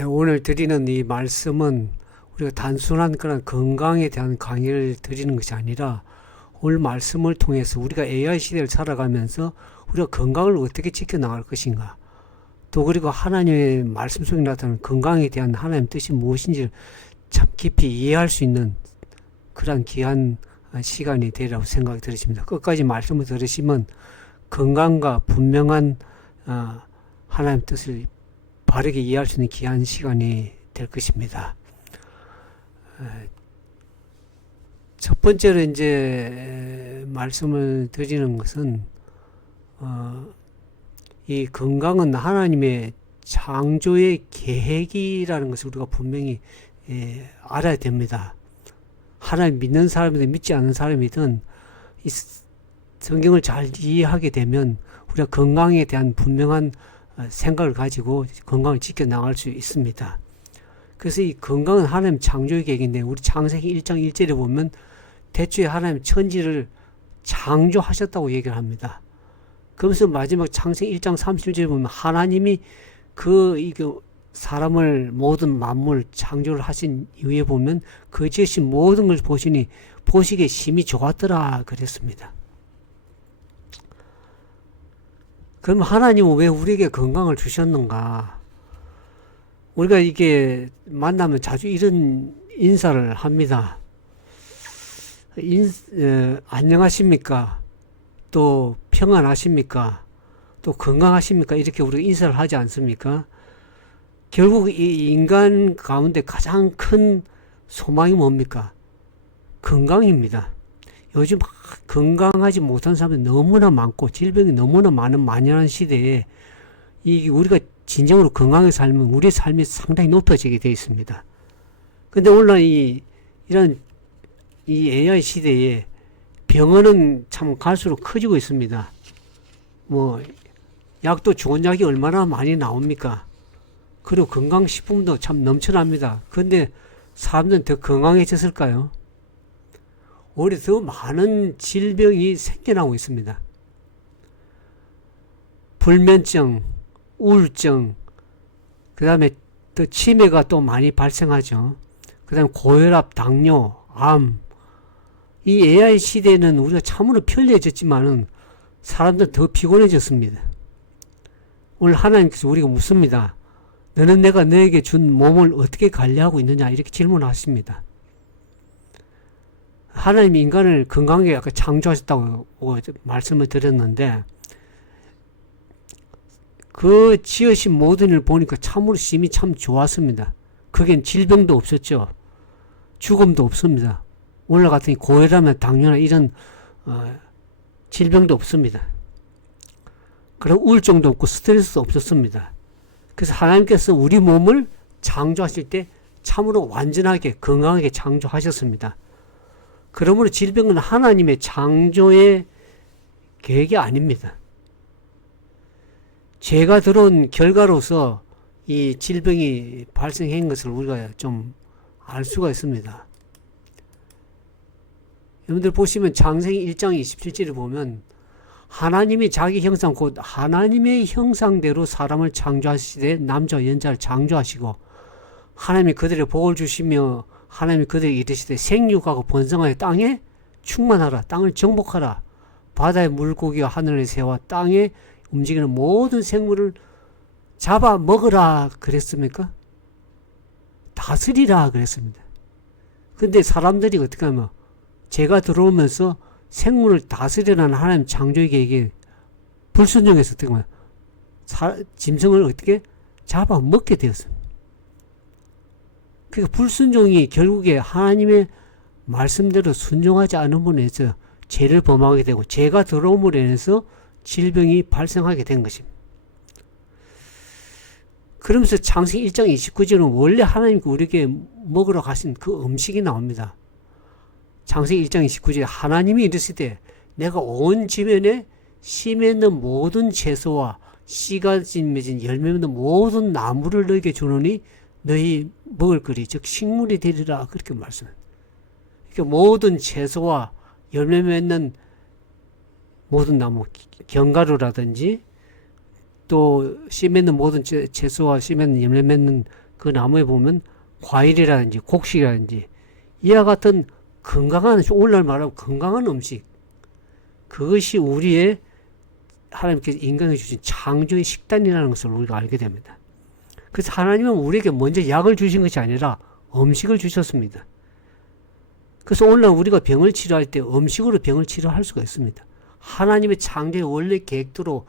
오늘 드리는 이 말씀은 우리가 단순한 그런 건강에 대한 강의를 드리는 것이 아니라 오늘 말씀을 통해서 우리가 AI 시대를 살아가면서 우리가 건강을 어떻게 지켜나갈 것인가, 또 그리고 하나님의 말씀 속에 나타나는 건강에 대한 하나님의 뜻이 무엇인지를 참 깊이 이해할 수 있는 그런 귀한 시간이 되리라고 생각이 들었습니다. 끝까지 말씀을 들으시면 건강과 분명한 하나님의 뜻을 바르게 이해할 수 있는 귀한 시간이 될 것입니다. 첫 번째로 이제 말씀을 드리는 것은 이 건강은 하나님의 창조의 계획이라는 것을 우리가 분명히 알아야 됩니다. 하나님 믿는 사람이든 믿지 않는 사람이든 이 성경을 잘 이해하게 되면 우리가 건강에 대한 분명한 생각을 가지고 건강을 지켜나갈 수 있습니다. 그래서 이 건강은 하나님 창조의 계획인데, 우리 창세기 1장 1절에 보면 태초에 하나님 천지를 창조하셨다고 얘기를 합니다. 그러면서 마지막 창세기 1장 31절에 보면 하나님이 사람을 모든 만물 창조를 하신 이후에 보면 그 지으신 모든 걸 보시니 보시기에 심히 좋았더라 그랬습니다. 그럼 하나님은 왜 우리에게 건강을 주셨는가? 우리가 이게 만나면 자주 이런 인사를 합니다. 안녕하십니까? 또 평안하십니까? 또 건강하십니까? 이렇게 우리가 인사를 하지 않습니까? 결국 이 인간 가운데 가장 큰 소망이 뭡니까? 건강입니다. 요즘 건강하지 못한 사람이 너무나 많고 질병이 너무나 많은 만연한 시대에 우리가 진정으로 건강하게 살면 우리의 삶이 상당히 높아지게 되어 있습니다. 근데 오늘날 이런 AI 시대에 병원은 참 갈수록 커지고 있습니다. 약도 좋은 약이 얼마나 많이 나옵니까? 그리고 건강식품도 참 넘쳐납니다. 근데 사람들은 더 건강해졌을까요? 오히려 더 많은 질병이 생겨나고 있습니다. 불면증, 우울증, 그 다음에 또 치매가 또 많이 발생하죠. 그 다음에 고혈압, 당뇨, 암. 이 AI 시대에는 우리가 참으로 편리해졌지만은 사람들은 더 피곤해졌습니다. 오늘 하나님께서 우리가 묻습니다. 너는 내가 너에게 준 몸을 어떻게 관리하고 있느냐, 이렇게 질문하십니다. 하나님이 인간을 건강하게 아까 창조하셨다고 말씀을 드렸는데, 그 지으신 모든 일 보니까 참으로 심히 참 좋았습니다. 그겐 질병도 없었죠. 죽음도 없습니다. 오늘 같은 고혈압이나 당뇨나 이런 질병도 없습니다. 그런 우울증도 없고 스트레스도 없었습니다. 그래서 하나님께서 우리 몸을 창조하실 때 참으로 완전하게 건강하게 창조하셨습니다. 그러므로 질병은 하나님의 창조의 계획이 아닙니다. 죄가 들어온 결과로서 이 질병이 발생한 것을 우리가 좀 알 수가 있습니다. 여러분들 보시면 창세기 1장 27절을 보면 하나님이 자기 형상, 곧 하나님의 형상대로 사람을 창조하시되 남자와 여자를 창조하시고 하나님이 그들의 복을 주시며 하나님이 그들에게 이르시되 생육하고 번성하여 땅에 충만하라, 땅을 정복하라, 바다의 물고기와 하늘의 새와 땅에 움직이는 모든 생물을 잡아 먹으라 그랬습니까? 다스리라 그랬습니다. 근데 사람들이 어떻게 하면 죄가 들어오면서 생물을 다스리라는 하나님 창조의 계획에 불순종해서 어떻게 하면 짐승을 어떻게 잡아 먹게 되었습니다. 그러니까 불순종이 결국에 하나님의 말씀대로 순종하지 않음으로 인해서 죄를 범하게 되고, 죄가 들어옴으로 인해서 질병이 발생하게 된 것입니다. 그러면서 창세기 1장 29절은 원래 하나님께 우리에게 먹으러 가신 그 음식이 나옵니다. 창세기 1장 29절에 하나님이 이르시되 내가 온 지면에 씨 맺는 모든 채소와 씨가 맺은 열매 맺는 모든 나무를 너에게 주노니 너희 먹을 거리, 즉 식물이 되리라, 그렇게 말씀합니다. 그러니까 모든 채소와 열매 맺는 모든 나무, 견과류라든지 또 씨 맺는 모든 채소와 씨 맺는 열매 맺는 그 나무에 보면 과일이라든지 곡식이라든지 이와 같은 건강한, 오늘날 말하면 건강한 음식, 그것이 우리의 하나님께서 인간에게 주신 창조의 식단이라는 것을 우리가 알게 됩니다. 그래서 하나님은 우리에게 먼저 약을 주신 것이 아니라 음식을 주셨습니다. 그래서 오늘날 우리가 병을 치료할 때 음식으로 병을 치료할 수가 있습니다. 하나님의 창조의 원래 계획대로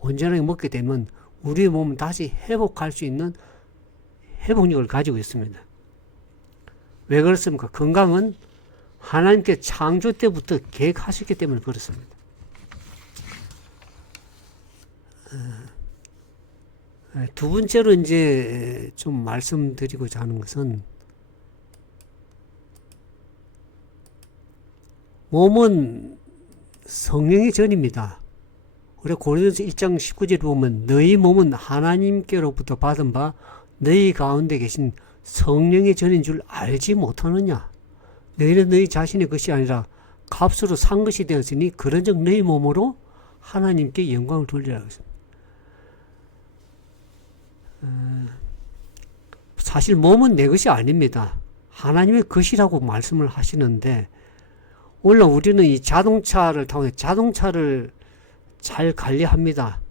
온전하게 먹게 되면 우리의 몸은 다시 회복할 수 있는 회복력을 가지고 있습니다. 왜 그렇습니까? 건강은 하나님께 창조 때부터 계획하셨기 때문에 그렇습니다. 두 번째로 이제 좀 말씀드리고자 하는 것은, 몸은 성령의 전입니다. 우리 고린도서 1장 19절에 보면 너희 몸은 하나님께로부터 받은 바 너희 가운데 계신 성령의 전인 줄 알지 못하느냐. 너희는 너희 자신의 것이 아니라 값으로 산 것이 되었으니 그런즉 너희 몸으로 하나님께 영광을 돌리라고 했습니다. 사실 몸은 내 것이 아닙니다. 하나님의 것이라고 말씀을 하시는데, 원래 우리는 이 자동차를 타고 자동차를 잘 관리합니다.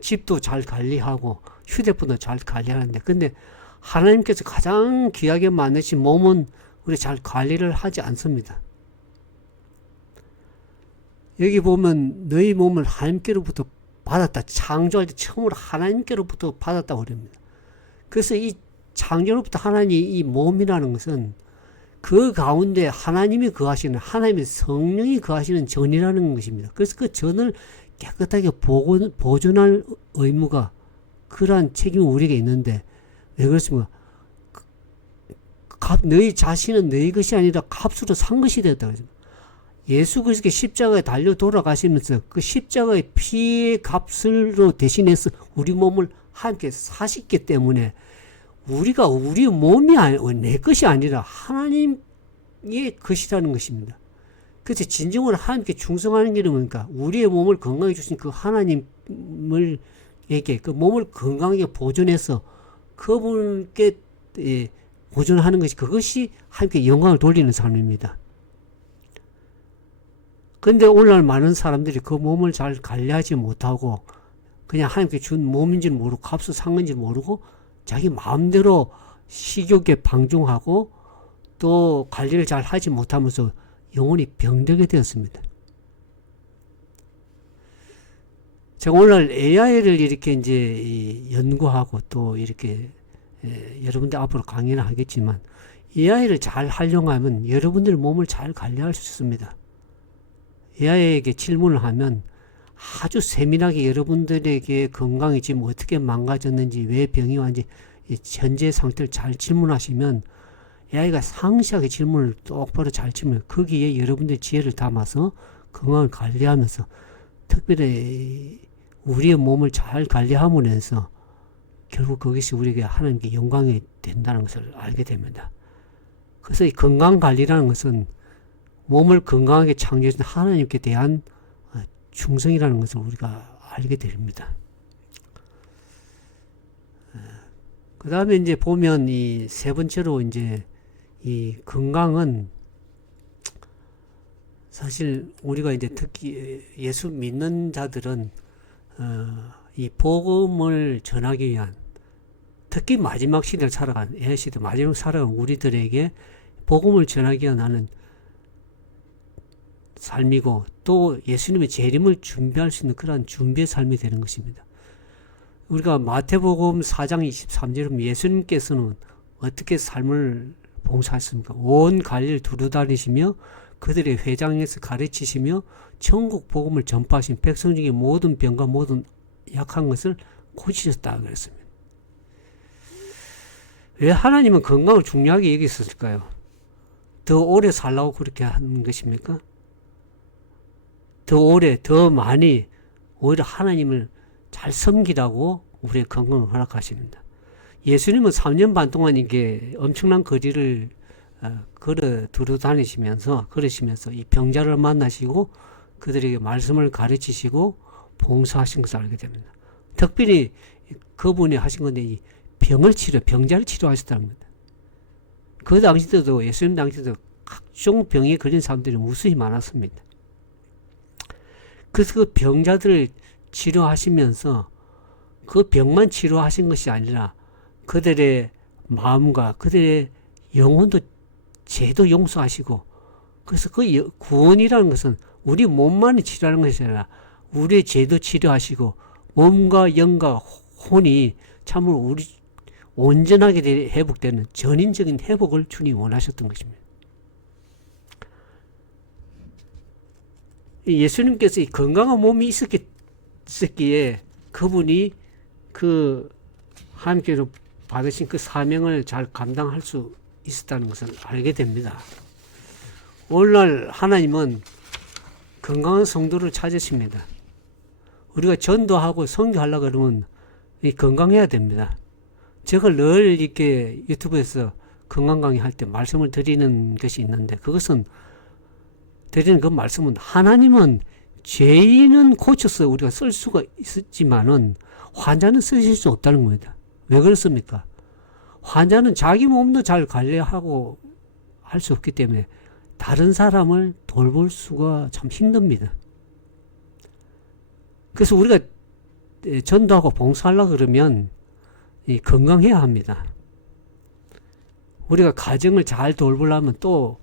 집도 잘 관리하고 휴대폰도 잘 관리하는데, 근데 하나님께서 가장 귀하게 만드신 몸은 우리 잘 관리를 하지 않습니다. 여기 보면 너희 몸을 하나님께로부터 받았다. 창조할 때 처음으로 하나님께로부터 받았다고 그럽니다. 그래서 이 창조로부터 하나님 이 몸이라는 것은 그 가운데 하나님이 거하시는, 하나님의 성령이 거하시는 전이라는 것입니다. 그래서 그 전을 깨끗하게 보존할 의무가, 그러한 책임이 우리에게 있는데, 왜 그렇습니까? 너희 자신은 너희 것이 아니라 값으로 산 것이 되었다고 했습니다. 예수 그리스도의 십자가에 달려 돌아가시면서 그 십자가의 피의 값으로 대신해서 우리 몸을 함께 사셨기 때문에 우리가 우리 몸이 내 것이 아니라 하나님의 것이라는 것입니다. 그래서 진정으로 하나님께 충성하는 길은 뭡니까? 우리의 몸을 건강해 주신 그 하나님에게 그 몸을 건강하게 보존해서 그분께 보존하는 것이, 그것이 하나님께 영광을 돌리는 삶입니다. 근데 오늘날 많은 사람들이 그 몸을 잘 관리하지 못하고 그냥 하나님께 준 몸인지는 모르고 값을 산 건지 모르고 자기 마음대로 식욕에 방종하고 또 관리를 잘 하지 못하면서 영혼이 병들게 되었습니다. 제가 오늘 AI를 이렇게 이제 연구하고 또 이렇게 여러분들 앞으로 강의를 하겠지만, AI를 잘 활용하면 여러분들 몸을 잘 관리할 수 있습니다. AI에게 질문을 하면 아주 세밀하게 여러분들에게 건강이 지금 어떻게 망가졌는지, 왜 병이 왔는지 현재 상태를 잘 질문하시면 AI가 상세하게 질문을 똑바로 잘 질문해요. 거기에 여러분들의 지혜를 담아서 건강을 관리하면서, 특별히 우리의 몸을 잘 관리함으로써 결국 그것이 우리에게 하나님께 영광이 된다는 것을 알게 됩니다. 그래서 이 건강관리라는 것은 몸을 건강하게 창조해준 하나님께 대한 충성이라는 것을 우리가 알게 됩니다. 그 다음에 이제 보면 이 세 번째로 이제 이 건강은 사실 우리가 이제 특히 예수 믿는 자들은 이 복음을 전하기 위한, 특히 마지막 시대를 살아간, 시대 마지막 살아간 우리들에게 복음을 전하기 위한 하는 삶이고, 또 예수님의 재림을 준비할 수 있는 그러한 준비의 삶이 되는 것입니다. 우리가 마태복음 4장 23절에 보면 예수님께서는 어떻게 삶을 봉사했습니까? 온 갈릴리를 두루다니시며 그들의 회당에서 가르치시며 천국 복음을 전파하신 백성 중에 모든 병과 모든 약한 것을 고치셨다 그랬습니다. 왜 하나님은 건강을 중요하게 여기셨을까요? 더 오래 살라고 그렇게 하는 것입니까? 더 오래, 더 많이 오히려 하나님을 잘 섬기라고 우리의 건강을 허락하십니다. 예수님은 3년 반 동안 이게 엄청난 거리를 걸으시면서 이 병자를 만나시고 그들에게 말씀을 가르치시고 봉사하신 것을 알게 됩니다. 특별히 그분이 하신 건데, 이 병자를 치료하셨다는 겁니다. 그 당시에도, 예수님 당시에도 각종 병에 걸린 사람들이 무수히 많았습니다. 그래서 그 병자들을 치료하시면서 그 병만 치료하신 것이 아니라 그들의 마음과 그들의 영혼도 죄도 용서하시고, 그래서 그 구원이라는 것은 우리 몸만이 치료하는 것이 아니라 우리의 죄도 치료하시고 몸과 영과 혼이 참으로 우리 온전하게 회복되는 전인적인 회복을 주님이 원하셨던 것입니다. 예수님께서 이 건강한 몸이 있었기에 그분이 그 하나님께서 받으신 그 사명을 잘 감당할 수 있었다는 것을 알게 됩니다. 오늘날 하나님은 건강한 성도를 찾으십니다. 우리가 전도하고 선교하려고 그러면 건강해야 됩니다. 제가 늘 이렇게 유튜브에서 건강 강의 할 때 말씀을 드리는 것이 있는데, 그것은 드리는 그 말씀은 하나님은 죄인은 고쳐서 우리가 쓸 수가 있었지만은 환자는 쓰실 수 없다는 겁니다. 왜 그렇습니까? 환자는 자기 몸도 잘 관리하고 할 수 없기 때문에 다른 사람을 돌볼 수가 참 힘듭니다. 그래서 우리가 전도하고 봉사하려고 그러면 건강해야 합니다. 우리가 가정을 잘 돌보려면 또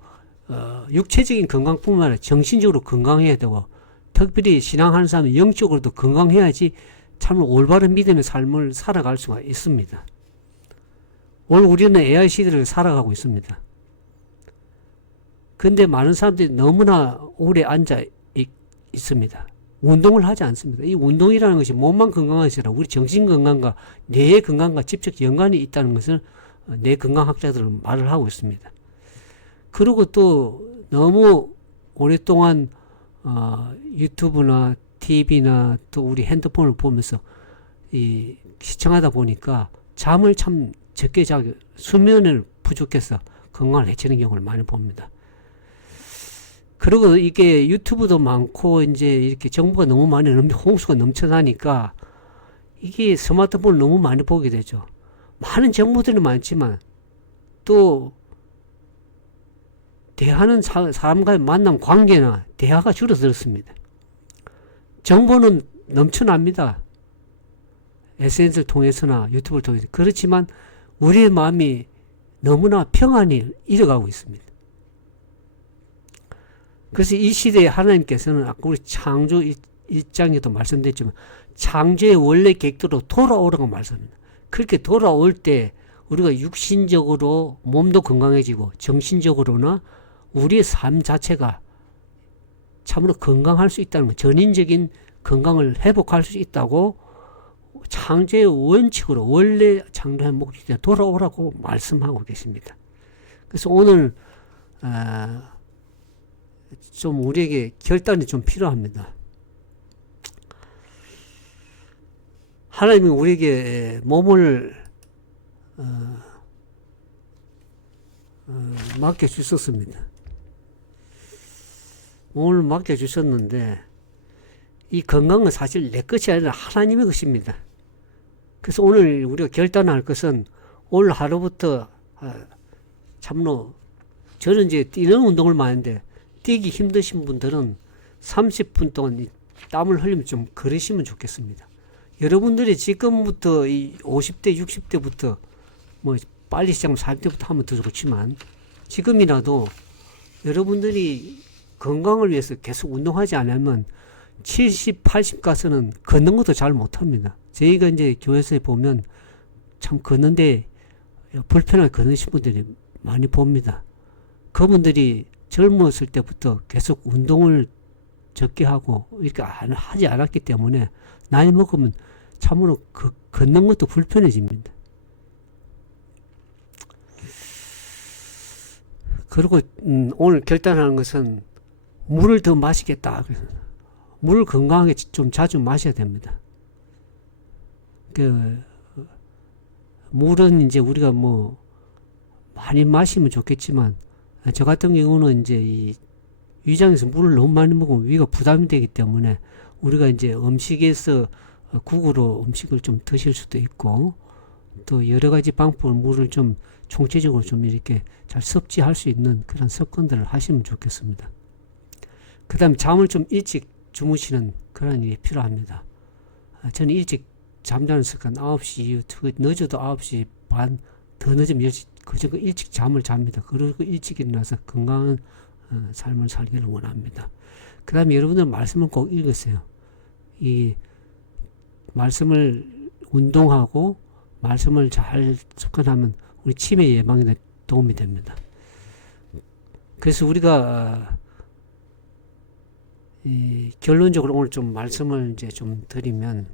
육체적인 건강뿐만 아니라 정신적으로 건강해야 되고, 특별히 신앙하는 사람은 영적으로도 건강해야지 참 올바른 믿음의 삶을 살아갈 수가 있습니다. 오늘 우리는 AI 시대를 살아가고 있습니다. 근데 많은 사람들이 너무나 오래 앉아 있습니다. 운동을 하지 않습니다. 이 운동이라는 것이 몸만 건강하지 않라 우리 정신 건강과 뇌의 건강과 직접 연관이 있다는 것을 뇌 건강학자들은 말을 하고 있습니다. 그리고 또 너무 오랫동안 유튜브나 TV나 또 우리 핸드폰을 보면서 시청하다 보니까 잠을 참 적게 자고 수면을 부족해서 건강을 해치는 경우를 많이 봅니다. 그리고 이게 유튜브도 많고 이제 이렇게 정보가 너무 많이 홍수가 넘쳐나니까 이게 스마트폰을 너무 많이 보게 되죠. 많은 정보들이 많지만 또 대하는 사람과의 만남 관계나 대화가 줄어들었습니다. 정보는 넘쳐납니다. SNS를 통해서나 유튜브를 통해서. 그렇지만 우리의 마음이 너무나 평안히 잃어가고 있습니다. 그래서 이 시대에 하나님께서는 아까 우리 창조 1장에도 말씀드렸지만 창조의 원래 계획대로 돌아오라고 말씀합니다. 그렇게 돌아올 때 우리가 육신적으로 몸도 건강해지고 정신적으로나 우리의 삶 자체가 참으로 건강할 수 있다는 것, 전인적인 건강을 회복할 수 있다고 창조의 원칙으로 원래 창조의 목적대로 돌아오라고 말씀하고 계십니다. 그래서 오늘 좀 우리에게 결단이 좀 필요합니다. 하나님이 우리에게 몸을 맡겨주셨습니다. 몸을 맡겨주셨는데 이 건강은 사실 내 것이 아니라 하나님의 것입니다. 그래서 오늘 우리가 결단할 것은 오늘 하루부터 참으로 저는 이제 뛰는 운동을 많이 하는데 뛰기 힘드신 분들은 30분 동안 땀을 흘리면 좀 걸으시면 좋겠습니다. 여러분들이 지금부터 이 50대, 60대부터 뭐 빨리 시작하면 40대부터 하면 더 좋지만 지금이라도 여러분들이 건강을 위해서 계속 운동하지 않으면 70, 80 가서는 걷는 것도 잘 못합니다. 저희가 이제 교회에서 보면 참 걷는데 불편하게 걷으신 분들이 많이 봅니다. 그분들이 젊었을 때부터 계속 운동을 적게 하고 이렇게 하지 않았기 때문에 나이 먹으면 참으로 걷는 것도 불편해집니다. 그리고 오늘 결단하는 것은 물을 더 마시겠다. 물을 건강하게 좀 자주 마셔야 됩니다. 물은 이제 우리가 뭐 많이 마시면 좋겠지만 저 같은 경우는 이제 이 위장에서 물을 너무 많이 먹으면 위가 부담이 되기 때문에 우리가 이제 음식에서 국으로 음식을 좀 드실 수도 있고 또 여러 가지 방법으로 물을 좀 총체적으로 좀 이렇게 잘 섭취할 수 있는 그런 습관들을 하시면 좋겠습니다. 그 다음에 잠을 좀 일찍 주무시는 그런 일이 필요합니다. 저는 일찍 잠자는 습관 9시 이후, 늦어도 9시 반, 더 늦으면 10시, 그저 일찍 잠을 잡니다. 그리고 일찍 일어나서 건강한 삶을 살기를 원합니다. 그 다음에 여러분들 말씀을 꼭 읽으세요. 이 말씀을 운동하고 말씀을 잘 습관하면 우리 치매 예방에 도움이 됩니다. 그래서 우리가 결론적으로 오늘 좀 말씀을 이제 좀 드리면,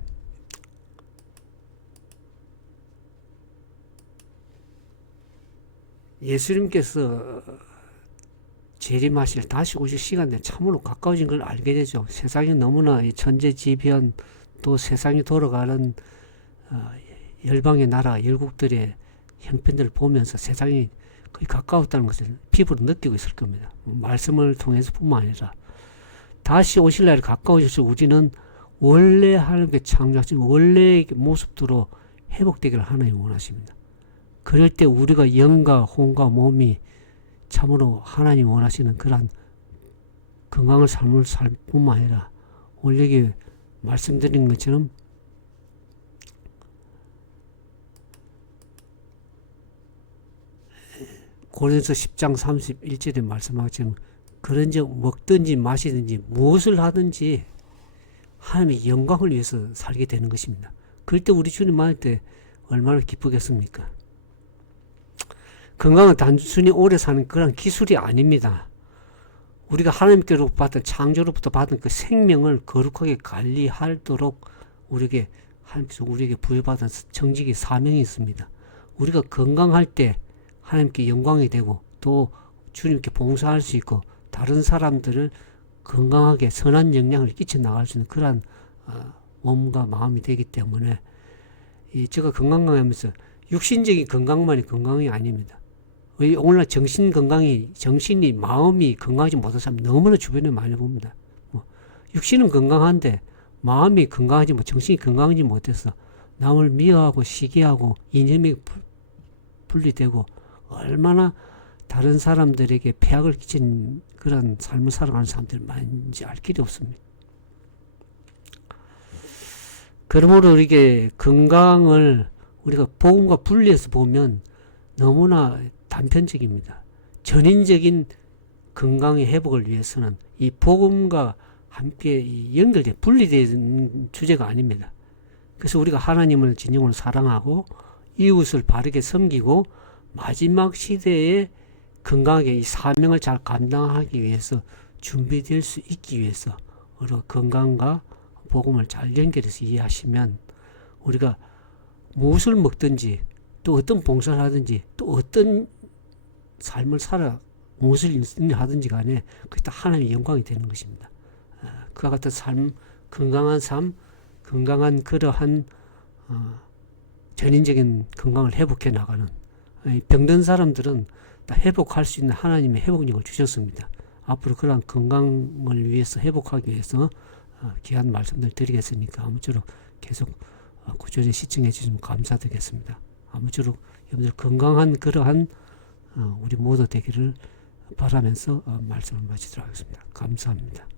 예수님께서 재림하실, 다시 오실 시간에 참으로 가까워진 걸 알게 되죠. 세상이 너무나 천재지변, 또 세상이 돌아가는 열방의 나라, 열국들의 형편들을 보면서 세상이 거의 가까웠다는 것을 피부로 느끼고 있을 겁니다. 말씀을 통해서 뿐만 아니라 다시 오실 날이 가까워져서 우리는 원래 하나님께 창조하신 원래의 모습대로 회복되기를 하나님 원하십니다. 그럴 때 우리가 영과 혼과 몸이 참으로 하나님 원하시는 그러한 건강한 삶을 살 뿐만 아니라 원래 말씀드린 것처럼 고린도서 10장 31절에 말씀하지만 그런즉 먹든지 마시든지 무엇을 하든지 하나님의 영광을 위해서 살게 되는 것입니다. 그럴 때 우리 주님 만날 때 얼마나 기쁘겠습니까? 건강은 단순히 오래 사는 그런 기술이 아닙니다. 우리가 하나님께로부터 받은, 창조로부터 받은 그 생명을 거룩하게 관리하도록 우리에게 하나님께서 우리에게 부여받은 정직의 사명이 있습니다. 우리가 건강할 때 하나님께 영광이 되고 또 주님께 봉사할 수 있고 다른 사람들을 건강하게 선한 영향을 끼쳐 나갈 수 있는 그러한 몸과 마음이 되기 때문에 제가 건강하면서 육신적인 건강만이 건강이 아닙니다. 오늘날 정신이 마음이 건강하지 못한 사람 너무나 주변에 많이 봅니다. 육신은 건강한데 마음이 건강하지 정신이 건강하지 못해서 남을 미워하고 시기하고 이념이 분리되고 얼마나 다른 사람들에게 폐악을 끼친 그런 삶을 살아가는 사람들이 많은지 알 길이 없습니다. 그러므로 우리에게 건강을 우리가 복음과 분리해서 보면 너무나 단편적입니다. 전인적인 건강의 회복을 위해서는 이 복음과 함께 연결돼 분리되는 주제가 아닙니다. 그래서 우리가 하나님을 진정으로 사랑하고 이웃을 바르게 섬기고 마지막 시대에 건강하게 이 사명을 잘 감당하기 위해서 준비될 수 있기 위해서 건강과 복음을 잘 연결해서 이해하시면 우리가 무엇을 먹든지 또 어떤 봉사를 하든지 또 어떤 삶을 무엇을 하든지 간에 그게 다 하나님의 영광이 되는 것입니다. 그와 같은 삶, 건강한 그러한 전인적인 건강을 회복해 나가는 병든 사람들은 다 회복할 수 있는 하나님의 회복력을 주셨습니다. 앞으로 그러한 건강을 위해서 회복하기 위해서 귀한 말씀들 드리겠으니까 아무쪼록 계속 꾸준히 시청해 주시면 감사드리겠습니다. 아무쪼록 여러분들 건강한 그러한 우리 모두 되기를 바라면서 말씀을 마치도록 하겠습니다. 감사합니다.